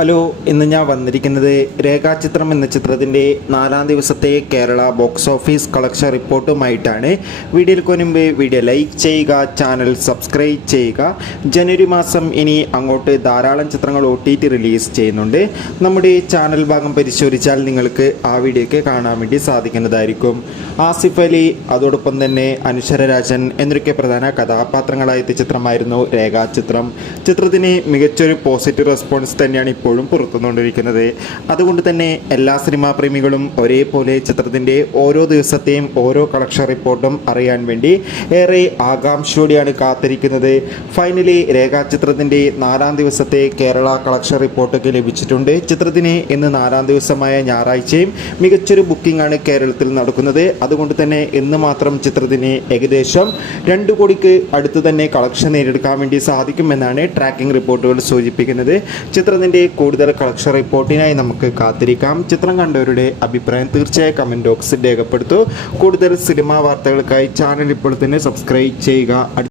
Hello, ഇന്ന് ഞാൻ വന്നിരിക്കുന്നത് രേഖാചിത്രം എന്ന ചിത്രത്തിൻ്റെ 4-ാം ദിവസത്തെ കേരള ബോക്സ് ഓഫീസ് കളക്ഷൻ റിപ്പോർട്ടുമായിട്ടാണ്. വീഡിയോയിൽ മുൻപ് വീഡിയോ ലൈക്ക് ചെയ്യുക, ചാനൽ സബ്സ്ക്രൈബ് ചെയ്യുക. ജനുവരി മാസം ഇനി അങ്ങോട്ട് ധാരാളം ചിത്രങ്ങൾ OTT റിലീസ് ചെയ്യുന്നുണ്ട്. നമ്മുടെ ചാനൽ ഭാഗം പരിശോധിച്ചാൽ നിങ്ങൾക്ക് ആ വീഡിയോയ്ക്ക് കാണാൻ വേണ്ടി സാധിക്കുന്നതായിരിക്കും. ആസിഫ് അലി, അതോടൊപ്പം തന്നെ അനുശ്വര രാജൻ എന്നൊക്കെ പ്രധാന കഥാപാത്രങ്ങളായ ചിത്രമായിരുന്നു രേഖാചിത്രം. ചിത്രത്തിന് മികച്ചൊരു പോസിറ്റീവ് റെസ്പോൺസ് തന്നെയാണ് ഇപ്പോഴും പുറത്തുകൊണ്ടിരിക്കുന്നത്. അതുകൊണ്ട് തന്നെ എല്ലാ സിനിമാ പ്രേമികളും ഒരേപോലെ ചിത്രത്തിൻ്റെ ഓരോ ദിവസത്തെയും ഓരോ കളക്ഷൻ റിപ്പോർട്ടും അറിയാൻ വേണ്ടി ഏറെ ആകാംക്ഷയോടെയാണ് കാത്തിരിക്കുന്നത്. ഫൈനലി രേഖാചിത്രത്തിൻ്റെ 4-ാം ദിവസത്തെ കേരള കളക്ഷൻ റിപ്പോർട്ടൊക്കെ ലഭിച്ചിട്ടുണ്ട്. ചിത്രത്തിന് ഇന്ന് 4-ാം ദിവസമായ ഞായറാഴ്ചയും മികച്ചൊരു ബുക്കിംഗ് ആണ് കേരളത്തിൽ നടക്കുന്നത്. അതുകൊണ്ട് തന്നെ ഇന്ന് മാത്രം ചിത്രത്തിന് ഏകദേശം 2 കോടിക്ക് അടുത്ത് തന്നെ കളക്ഷൻ നേടിയെടുക്കാൻ വേണ്ടി സാധിക്കുമെന്നാണ് ട്രാക്കിംഗ് റിപ്പോർട്ടുകൾ സൂചിപ്പിക്കുന്നത്. ചിത്രത്തിൻ്റെ കൂടുതൽ കളക്ഷൻ റിപ്പോർട്ടിനായി നമുക്ക് കാത്തിരിക്കാം. ചിത്രം കണ്ടവരുടെ അഭിപ്രായം തീർച്ചയായും കമൻറ്റ് ബോക്സിൽ രേഖപ്പെടുത്തൂ. കൂടുതൽ സിനിമാ വാർത്തകൾക്കായി ചാനൽ ഇപ്പോൾ തന്നെ സബ്സ്ക്രൈബ് ചെയ്യുക.